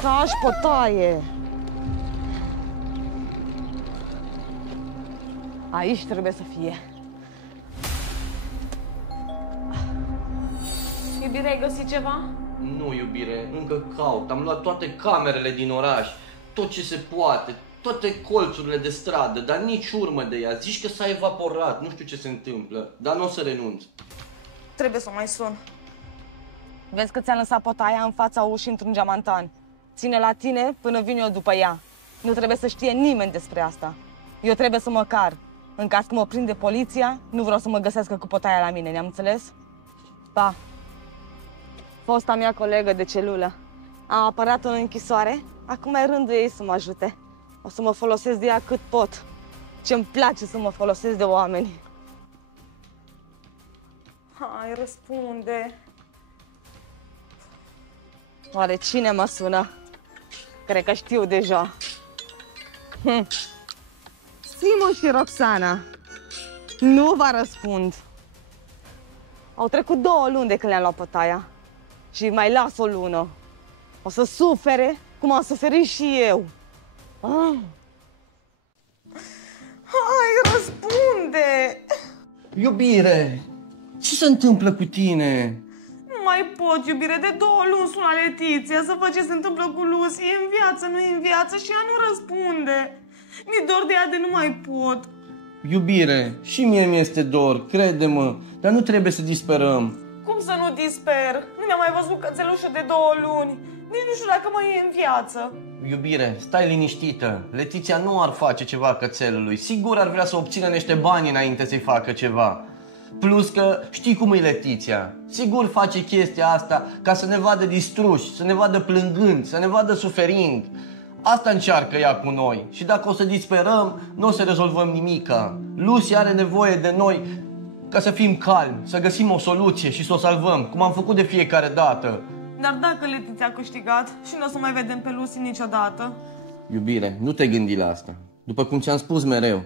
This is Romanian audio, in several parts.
Taci, potaie! Aici trebuie să fie. Iubire, ai găsit ceva? Nu, iubire, încă caut. Am luat toate camerele din oraș, tot ce se poate, toate colțurile de stradă, dar nici urmă de ea. Zici că s-a evaporat, nu știu ce se întâmplă, dar nu o să renunț. Trebuie să o mai sun. Vezi că ți-a lăsat potaia în fața ușii într-un geamantan. Ține la tine până vin eu după ea. Nu trebuie să știe nimeni despre asta. Eu trebuie să mă car. În caz că mă prinde poliția, nu vreau să mă găsească cu potaia la mine, ne-am înțeles? Pa! Fosta mea colegă de celulă. Am apărat în închisoare, acum e rândul ei să mă ajute. O să mă folosesc de ea cât pot. Ce-mi place să mă folosesc de oameni. Hai, răspunde. Oare cine mă sună? Cred că știu deja. Simon și Roxana. Nu vă răspund. Au trecut 2 luni de când le-am luat potaia. Și mai las o lună. O să sufere cum am suferit și eu. Hai, răspunde! Iubire, ce se întâmplă cu tine? Nu mai pot, iubire, de 2 luni sună Letiția să văd ce se întâmplă cu Lucy. E în viață, nu e în viață și ea nu răspunde. Mi-e dor de ea de nu mai pot. Iubire, și mie mi-este dor, crede-mă, dar nu trebuie să disperăm. Cum să nu disper? Nu mi-am mai văzut cățelușul de 2 luni. Nici nu știu dacă mai e în viață. Iubire, stai liniștită. Letiția nu ar face ceva cățelului. Sigur ar vrea să obțină niște bani înainte să-i facă ceva. Plus că știi cum e Letiția. Sigur face chestia asta ca să ne vadă distruși, să ne vadă plângând, să ne vadă suferind. Asta încearcă ea cu noi. Și dacă o să disperăm, nu o să rezolvăm nimica. Lucy are nevoie de noi ca să fim calmi, să găsim o soluție și să o salvăm, cum am făcut de fiecare dată. Dar dacă Letiția a câștigat și nu o să mai vedem pe Lucy niciodată? Iubire, nu te gândi la asta. După cum ți-am spus mereu,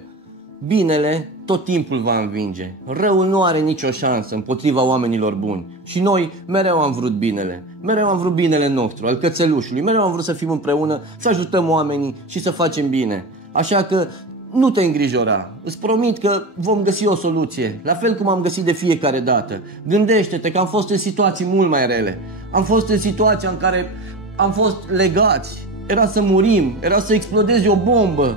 binele tot timpul va învinge. Răul nu are nicio șansă împotriva oamenilor buni. Și noi mereu am vrut binele. Mereu am vrut binele nostru, al cățelușului. Mereu am vrut să fim împreună, să ajutăm oamenii și să facem bine. Așa că nu te îngrijora. Îți promit că vom găsi o soluție, la fel cum am găsit de fiecare dată. Gândește-te că am fost în situații mult mai rele. Am fost în situația în care am fost legați. Era să murim, era să explodeze o bombă.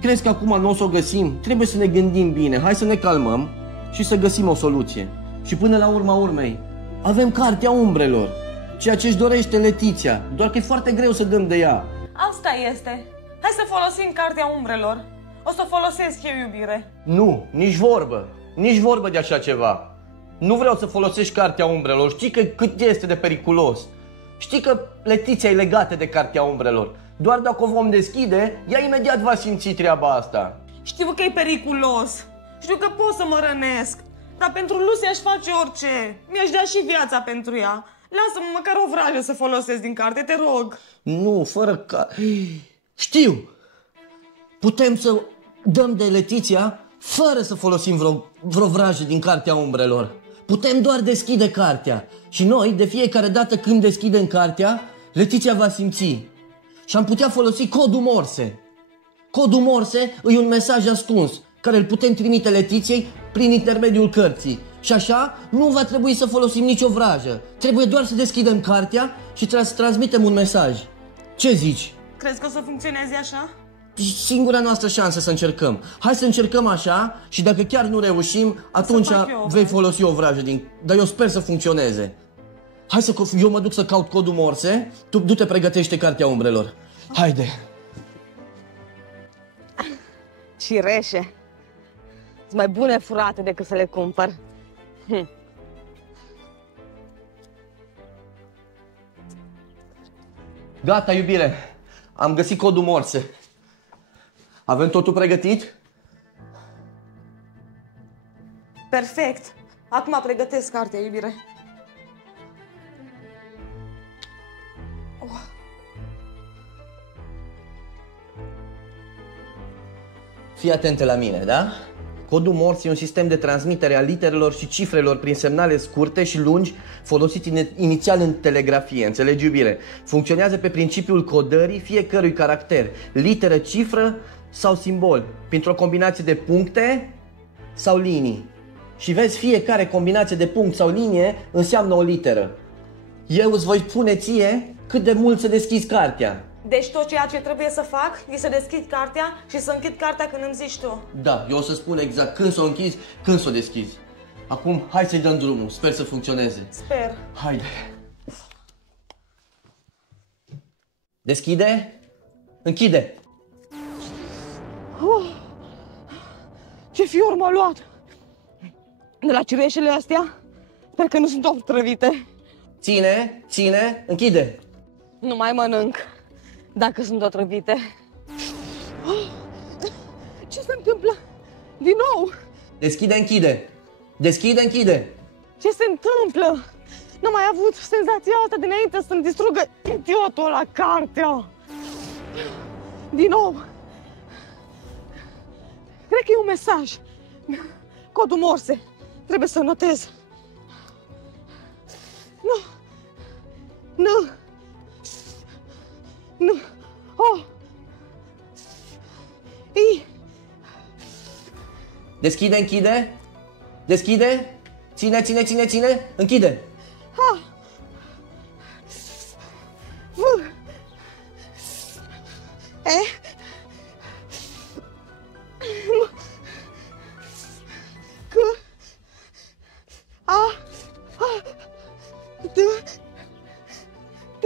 Crezi că acum nu o să o găsim? Trebuie să ne gândim bine. Hai să ne calmăm și să găsim o soluție. Și până la urma urmei, avem Cartea Umbrelor. Ceea ce își dorește Letiția. Doar că e foarte greu să dăm de ea. Asta este. Hai să folosim Cartea Umbrelor. O să o folosesc eu, iubire. Nu, nici vorbă. Nici vorbă de așa ceva. Nu vreau să folosești Cartea Umbrelor. Știi că cât este de periculos. Știi că Letiția e legată de Cartea Umbrelor. Doar dacă o vom deschide, ea imediat va simți treaba asta. Știu că e periculos. Știu că pot să mă rănesc. Dar pentru Lucy aș face orice. Mi-aș da și viața pentru ea. Lasă-mă măcar o vrajă să folosesc din carte, te rog. Nu, fără ca... Știu! Putem să dăm de Letiția fără să folosim vreo vrajă din Cartea Umbrelor. Putem doar deschide cartea. Și noi, de fiecare dată când deschidem cartea, Letiția va simți. Și am putea folosi codul Morse. Codul Morse e un mesaj ascuns care îl putem trimite Letiției prin intermediul cărții. Și așa nu va trebui să folosim nicio vrajă. Trebuie doar să deschidem cartea și să transmitem un mesaj. Ce zici? Crezi că o să funcționeze așa? Singura noastră șansă să încercăm. Hai să încercăm așa și dacă chiar nu reușim, atunci vei folosi o vrajă din... Dar eu sper să funcționeze. Hai să... Eu mă duc să caut codul Morse, tu du-te pregătește Cartea Umbrelor. Haide! Cireșe. Sunt mai bune furate decât să le cumpăr. Gata, iubire. Am găsit codul Morse. Avem totul pregătit? Perfect. Acum pregătesc cartea, iubire. Fii atentă la mine, da? Codul Morse e un sistem de transmitere a literelor și cifrelor prin semnale scurte și lungi, folosite inițial în telegrafie, înțelegi, iubire? Funcționează pe principiul codării fiecărui caracter, literă, cifră sau simbol, printr-o combinație de puncte sau linii. Și vezi, fiecare combinație de punct sau linie înseamnă o literă. Eu îți voi spune ție cât de mult să deschizi cartea. Deci tot ceea ce trebuie să fac e să deschid cartea și să închid cartea când îmi zici tu. Da, eu o să spun exact când să o închizi, când să o deschizi. Acum, hai să-i dăm drumul, sper să funcționeze. Sper. Haide. Deschide, închide. Ce fior m-a luat! De la cireșele astea, sper că nu sunt otrăvite. Ține, închide. Nu mai mănânc, dacă sunt otrăvite. Ce se întâmplă? Din nou? Deschide, închide. Deschide, închide. Ce se întâmplă? N-am mai avut senzația asta dinainte să-mi distrugă idiotul ăla cartea. Din nou. Cred că e un mesaj. Codul Morse. Trebuie să notez. Nu. Oh. I. Deschide, închide. Deschide. Ține, închide. Ha. V. E. C. A. D. E.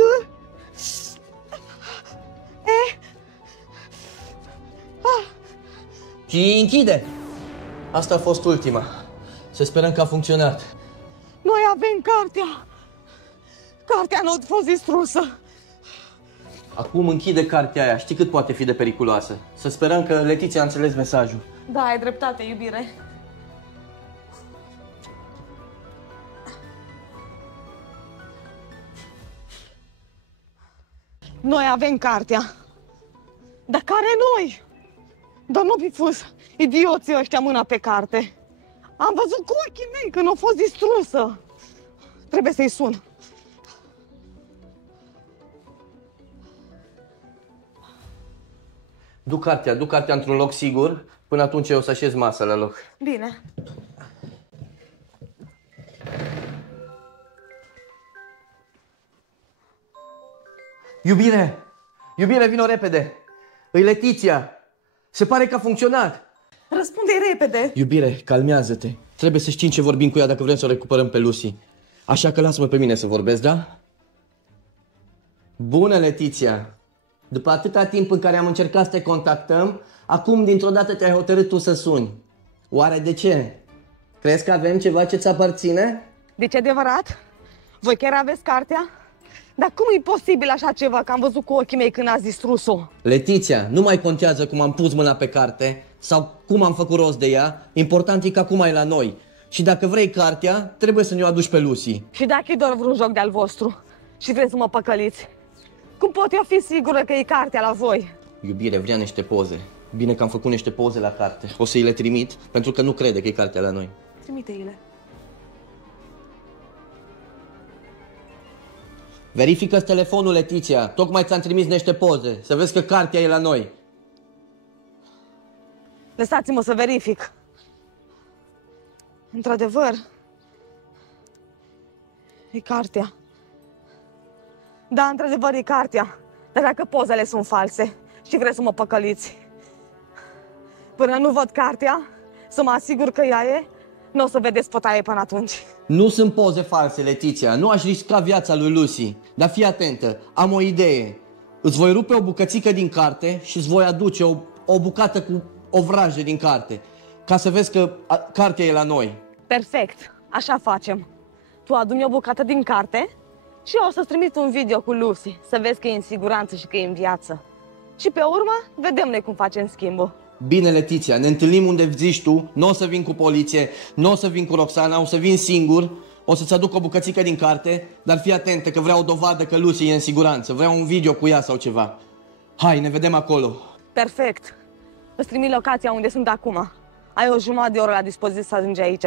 Și închide. Asta a fost ultima. Să sperăm că a funcționat. Noi avem cartea. Cartea nu a fost distrusă. Acum închide cartea aia. Știi cât poate fi de periculoasă. Să sperăm că Letiția a înțeles mesajul. Da, ai dreptate, iubire. Noi avem cartea. Dar care noi? Dar nu fi pus idioții ăștia mâna pe carte. Am văzut cu ochii mei când a fost distrusă. Trebuie să-i sun. Duc cartea într-un loc sigur. Până atunci eu o să așez masa la loc. Bine. Iubire, vino repede. Îi Letiția. Se pare că a funcționat. Răspunde repede. Iubire, calmează-te. Trebuie să știm ce vorbim cu ea dacă vrem să o recuperăm pe Lucy. Așa că lasă-mă pe mine să vorbesc, da? Bună, Letiția. După atâta timp în care am încercat să te contactăm, acum dintr-o dată te-ai hotărât tu să suni. Oare de ce? Crezi că avem ceva ce ți aparține? Deci adevărat? Voi chiar aveți cartea? Dar cum e posibil așa ceva, că am văzut cu ochii mei când ați distrus-o? Letiția, nu mai contează cum am pus mâna pe carte sau cum am făcut rost de ea, important e că acum e la noi. Și dacă vrei cartea, trebuie să ne-o aduci pe Lucy. Și dacă e doar vreun joc de-al vostru și vreți să mă păcăliți, cum pot eu fi sigură că e cartea la voi? Iubire, vrea niște poze. Bine că am făcut niște poze la carte. O să-i le trimit, pentru că nu crede că e cartea la noi. Trimite-i-le. Verifică-ți telefonul, Letiția. Tocmai ți-am trimis niște poze. Să vezi că cartea e la noi. Lăsați-mă să verific. Într-adevăr, e cartea. Da, într-adevăr, e cartea. Dar dacă pozele sunt false și vreți să mă păcăliți, până nu văd cartea, să mă asigur că ea e, nu o să vedeți fotaie până atunci. Nu sunt poze false, Letiția. Nu aș risca viața lui Lucy. Dar fii atentă, am o idee. Îți voi rupe o bucățică din carte și îți voi aduce o bucată cu o vrajă din carte. Ca să vezi că cartea e la noi. Perfect, așa facem. Tu adu-mi o bucată din carte și eu o să-ți trimit un video cu Lucy, să vezi că e în siguranță și că e în viață. Și pe urmă, vedem noi cum facem schimbul. Bine, Letiția, ne întâlnim unde zici tu, nu o să vin cu poliție, nu o să vin cu Roxana, o să vin singur, o să-ți aduc o bucățică din carte, dar fii atentă că vreau o dovadă că Lucy e în siguranță, vreau un video cu ea sau ceva. Hai, ne vedem acolo. Perfect. Îți trimit locația unde sunt acum. Ai o jumătate de oră la dispoziție să ajungi aici.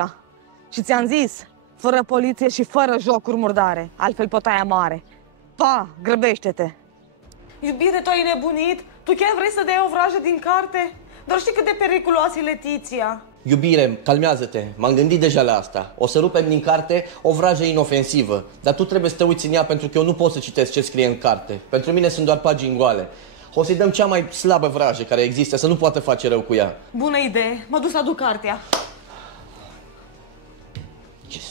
Și ți-am zis, fără poliție și fără jocuri murdare, altfel potaia mare. Pa, grăbește-te! Iubire, tu ai nebunit? Tu chiar vrei să dai o vrajă din carte? Doar știi cât de periculoasă e Letiția. Iubire, calmează-te, m-am gândit deja la asta. O să rupem din carte o vrajă inofensivă, dar tu trebuie să te uiți în ea pentru că eu nu pot să citesc ce scrie în carte. Pentru mine sunt doar pagini goale. O să-i dăm cea mai slabă vrajă care există, să nu poată face rău cu ea. Bună idee, mă duc să aduc cartea. Yes.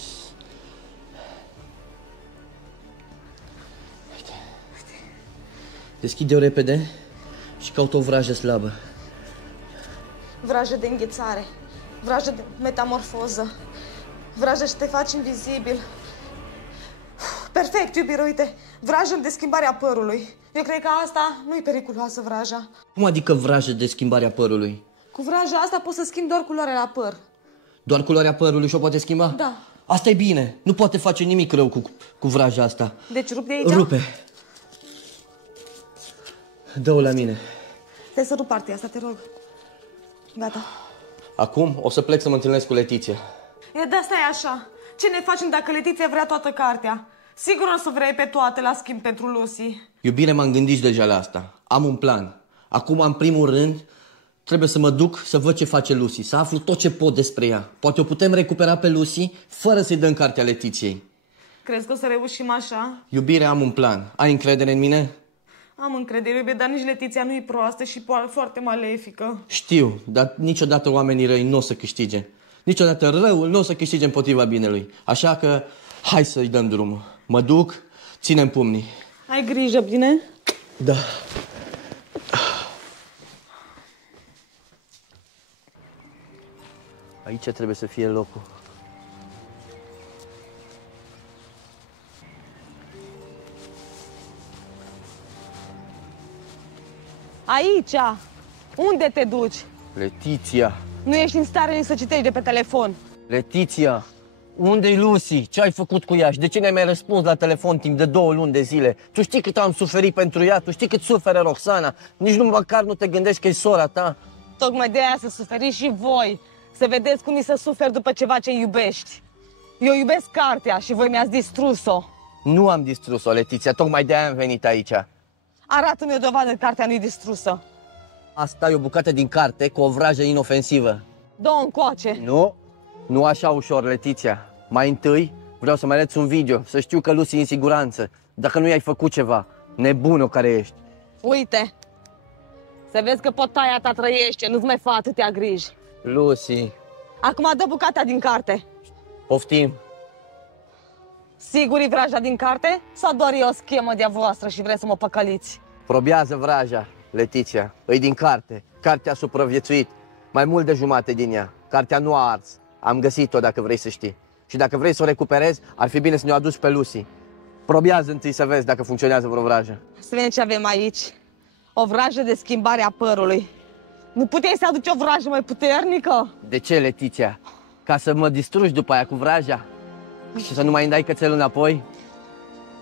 Deschide-o repede și caută o vrajă slabă. Vrajă de înghețare, vrajă de metamorfoză, vrajă și te faci invizibil. Perfect, iubire, uite, vrajă de schimbarea părului. Eu cred că asta nu e periculoasă, vraja. Cum adică vrajă de schimbarea părului? Cu vraja asta poți să schimbi doar culoarea la păr. Doar culoarea părului și-o poate schimba? Da. Asta e bine, nu poate face nimic rău cu vraja asta. Deci rup de aici? Rupe. Dă-o la mine. Stai să rup partea asta, te rog. Gata. Acum o să plec să mă întâlnesc cu Letiția. E, de asta e așa. Ce ne facem dacă Letiția vrea toată cartea? Sigur o să vrei pe toate la schimb pentru Lucy. Iubire, m-am gândit deja la asta. Am un plan. Acum, în primul rând, trebuie să mă duc să văd ce face Lucy, să aflu tot ce pot despre ea. Poate o putem recupera pe Lucy fără să-i dăm cartea Letiției. Crezi că o să reușim așa? Iubire, am un plan. Ai încredere în mine? Am încredere, iubire, dar nici Letiția nu e proastă și foarte malefică. Știu, dar niciodată oamenii răi nu o să câștige. Niciodată răul nu o să câștige împotriva binelui. Așa că, hai să-i dăm drumul. Mă duc, ținem pumnii. Ai grijă, bine? Da. Aici trebuie să fie locul. Aici! Unde te duci? Letiția, Nu ești în stare nici să citești de pe telefon. Letiția, unde-i Lucy? Ce ai făcut cu ea și de ce ne-ai mai răspuns la telefon timp de 2 luni de zile? Tu știi cât am suferit pentru ea? Tu știi cât suferă Roxana? Nici nu măcar nu te gândești că e sora ta? Tocmai de aia să suferiți și voi. Să vedeți cum îi să suferi după ceva ce iubești. Eu iubesc cartea și voi mi-ați distrus-o. Nu am distrus-o, Letiția, tocmai de aia am venit aici. Arată-mi o dovadă că cartea nu-i distrusă. Asta e o bucată din carte cu o vrajă inofensivă. Dă-o încoace. Nu așa ușor, Letiția. Mai întâi vreau să mai arăți un video, să știu că Lucy e în siguranță. Dacă nu i-ai făcut ceva, nebună care ești. Uite, să vezi că potaia ta trăiește, nu-ți mai fă atâtea griji. Lucy, Acum dă bucata din carte. poftim. Sigur e vraja din carte sau doar e o schemă de-a voastră și vreți să mă păcăliți? Probează vraja, Letiția. Îi din carte. Cartea a supraviețuit. Mai mult de jumate din ea. Cartea nu a ars. Am găsit-o dacă vrei să știi. Și dacă vrei să o recuperezi, ar fi bine să ne-o aduci pe Lucy. Probează întâi să vezi dacă funcționează vreo vrajă. Să vedem ce avem aici. O vrajă de schimbare a părului. Nu puteai să aduci o vrajă mai puternică? De ce, Letiția? Ca să mă distrugi după aia cu vraja? Și să nu mai îmi dai cățelul înapoi?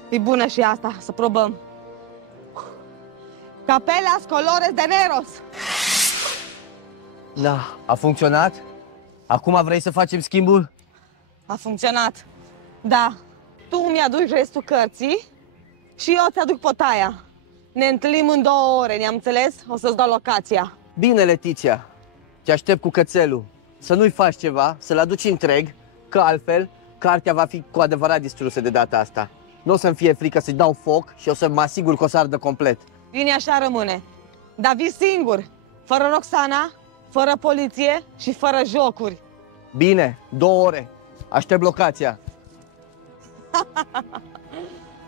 E bună și asta, să probăm. Capelas colores de neros. Da, a funcționat? Acum vrei să facem schimbul? A funcționat. Da. Tu mi-aduci restul cărții și eu ți-aduc potaia. Ne întâlnim în 2 ore, ne-am înțeles? O să-ți dau locația. Bine, Letiția. Te aștept cu cățelul. Să nu-i faci ceva, să-l aduci întreg, că altfel cartea va fi cu adevărat distrusă de data asta. Nu o să-mi fie frică să-i dau foc și o să mă asigur că o să ardă complet. Bine, așa rămâne. Dar vii singur, fără Roxana, fără poliție și fără jocuri. Bine, 2 ore. Aștept locația.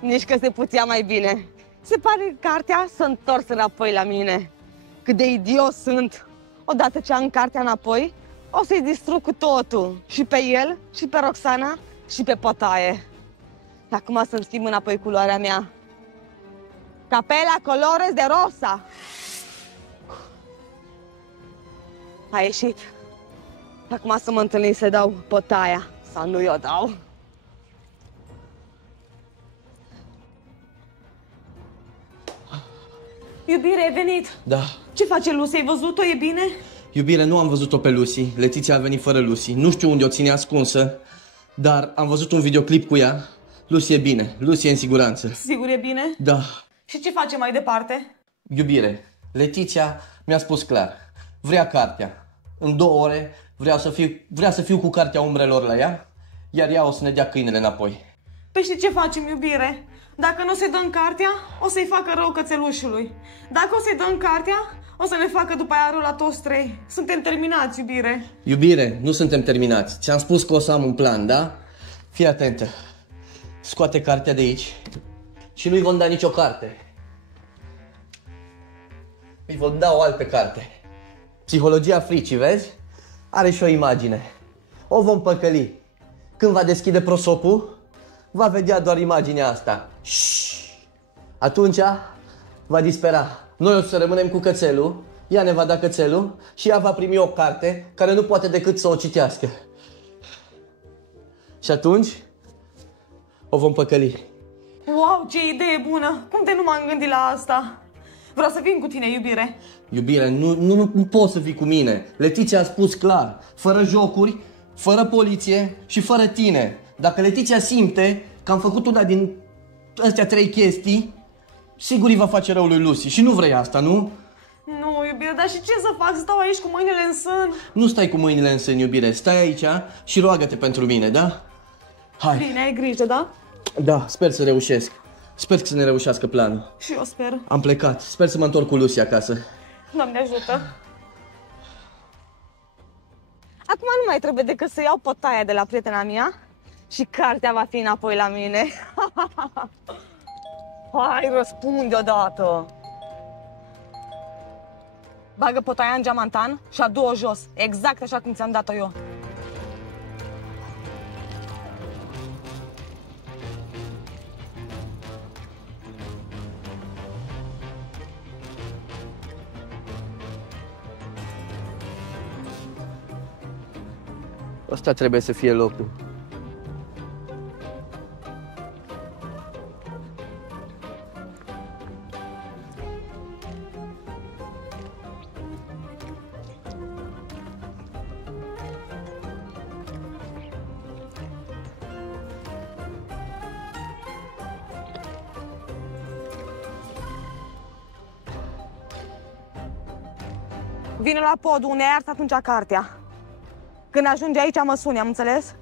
Nici că se putea mai bine. Se pare că cartea s-a întors înapoi la mine. Cât de idiot sunt. Odată ce am cartea înapoi, o să-i distrug cu totul. Și pe el, și pe Roxana, și pe potaie. Acum să-mi schimb înapoi culoarea mea. Capela colores de rosa. A ieșit. Acum să mă întâlnim să dau potaia. Sau nu i-o dau. Iubire, ai venit. Da. Ce face Lucy? Ai văzut-o? E bine? Iubire, nu am văzut-o pe Lucy. Letiția a venit fără Lucy. Nu știu unde o ține ascunsă, dar am văzut un videoclip cu ea. Lucy e bine. Lucy e în siguranță. Sigur e bine? Da. Și ce facem mai departe? Iubire, Letiția mi-a spus clar. Vrea cartea. În 2 ore vrea să fiu cu cartea umbrelor la ea, iar ea o să ne dea câinele înapoi. Păi și ce facem, iubire? Dacă nu se dăm cartea, o să-i facă rău cățelușului. Dacă o să-i dăm cartea, o să ne facă după aia rău la toți 3. Suntem terminați, iubire. Iubire, nu suntem terminați. Ți-am spus că o să am un plan, da? Fii atentă. Scoate cartea de aici și nu-i vom da nicio carte. Îi vom da o altă carte. Psihologia fricii, vezi? Are și o imagine. O vom păcăli. Când va deschide prosopul, va vedea doar imaginea asta. Atunci va dispera. Noi o să rămânem cu cățelul, ea ne va da cățelul și ea va primi o carte care nu poate decât să o citească. Și atunci o vom păcăli. Wow, ce idee bună! Cum de nu m-am gândit la asta? Vreau să vin cu tine, iubire. Iubire, nu poți să fii cu mine. Letiția a spus clar, fără jocuri, fără poliție și fără tine. Dacă Letiția simte că am făcut una din astea 3 chestii, sigur îi va face rău lui Lucy. Și nu vrei asta, nu? Nu, iubire, dar și ce să fac? Să stau aici cu mâinile în sân? Nu stai cu mâinile în sân, iubire. Stai aici și roagă-te pentru mine, da? Hai. Bine, ai grijă, da? Da, sper să reușesc. Sper să ne reușească planul. Și eu sper. Am plecat. Sper să mă întorc cu Lucy acasă. Doamne ajută. Acum nu mai trebuie decât să iau pătaia de la prietena mea și cartea va fi înapoi la mine. Hai, răspunde odată. Bagă pătaia în geamantan și adu-o jos, exact așa cum ți-am dat-o eu. Ăsta trebuie să fie locul. Vine la podul unde ai ars atunci cartea. Când ajungi aici mă suni, am înțeles?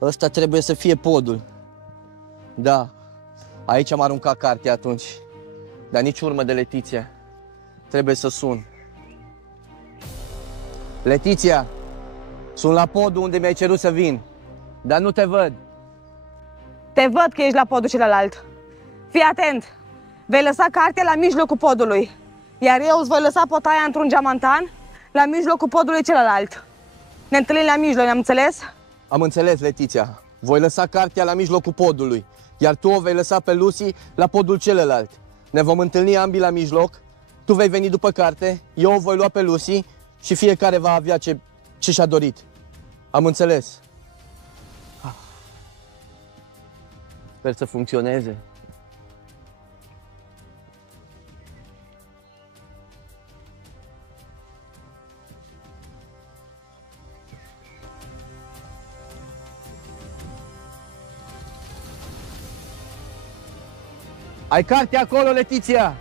Ăsta trebuie să fie podul. Da, aici am aruncat cartea atunci. Dar nici urmă de Letiția. Trebuie să sun. Letiția, sunt la podul unde mi-ai cerut să vin, dar nu te văd. Te văd că ești la podul celălalt. Fii atent! Vei lăsa cartea la mijlocul podului, iar eu îți voi lăsa pătaia într-un geamantan la mijlocul podului celălalt. Ne întâlnim la mijloc, ne-am înțeles? Am înțeles, Letiția. Voi lăsa cartea la mijlocul podului, iar tu o vei lăsa pe Lucy la podul celălalt. Ne vom întâlni ambii la mijloc, tu vei veni după carte, eu o voi lua pe Lucy și fiecare va avea ce și-a dorit. Am înțeles. Sper să funcționeze. Ai cartea acolo, Letiția?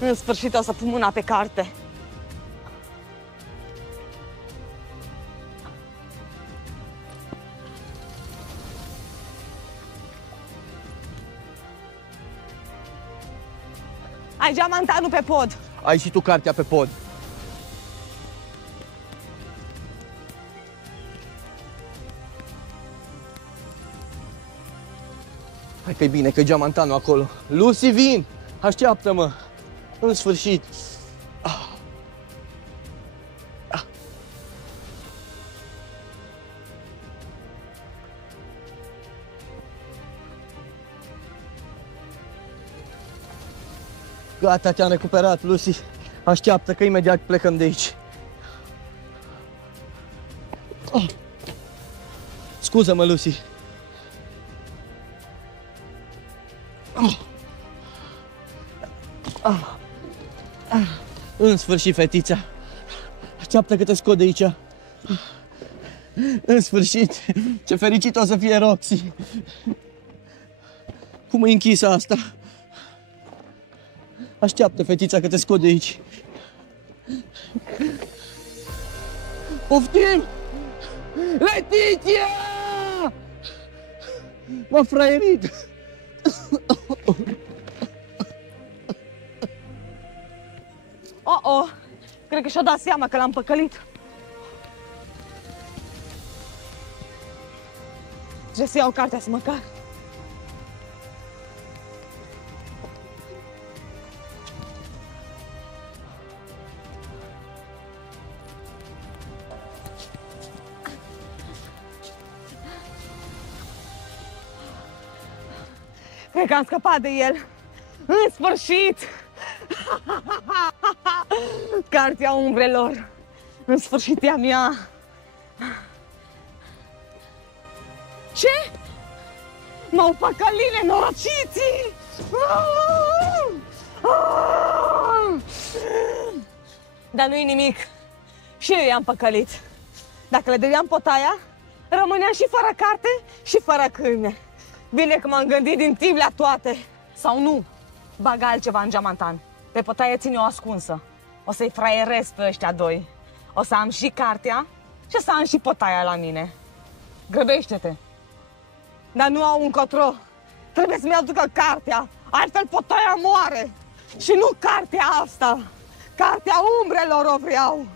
În sfârșit o să pun mâna pe carte. Ai geamantanul pe pod. Ai și tu cartea pe pod. Hai că-i bine, că-i geamantanul acolo. Lucy, vin! Așteaptă-mă! În sfârșit! Gata, te-am recuperat, Lucy. Așteaptă că imediat plecăm de aici. Scuză-mă, Lucy. În sfârșit, fetița. Așteaptă că te scot de aici. În sfârșit. Ce fericit o să fie Roxy. Cum e închisă asta? Așteaptă, fetița, că te scot de aici. Poftim! Letiția! M-a fraierit! Oh, cred că și-a dat seama că l-am păcălit. Trebuie să iau cartea să măcar. Cred că am scăpat de el. În sfârșit! Cartea umbrelor. În sfârșit e a mea. Ce? M-au păcălit nenorociții! Dar nu-i nimic. Și eu i-am păcălit. Dacă le dădeam potaia, rămâneam și fără carte și fără câine. Bine că m-am gândit din timp la toate. Sau nu, bagă altceva în geamantan. Pe potaie ține-o ascunsă. O să-i fraierez pe ăștia doi. O să am și cartea și o să am și potaia la mine. Grăbește-te. Dar nu au încotro. Trebuie să-mi aducă cartea, altfel potaia moare. Și nu cartea asta. Cartea umbrelor o vreau.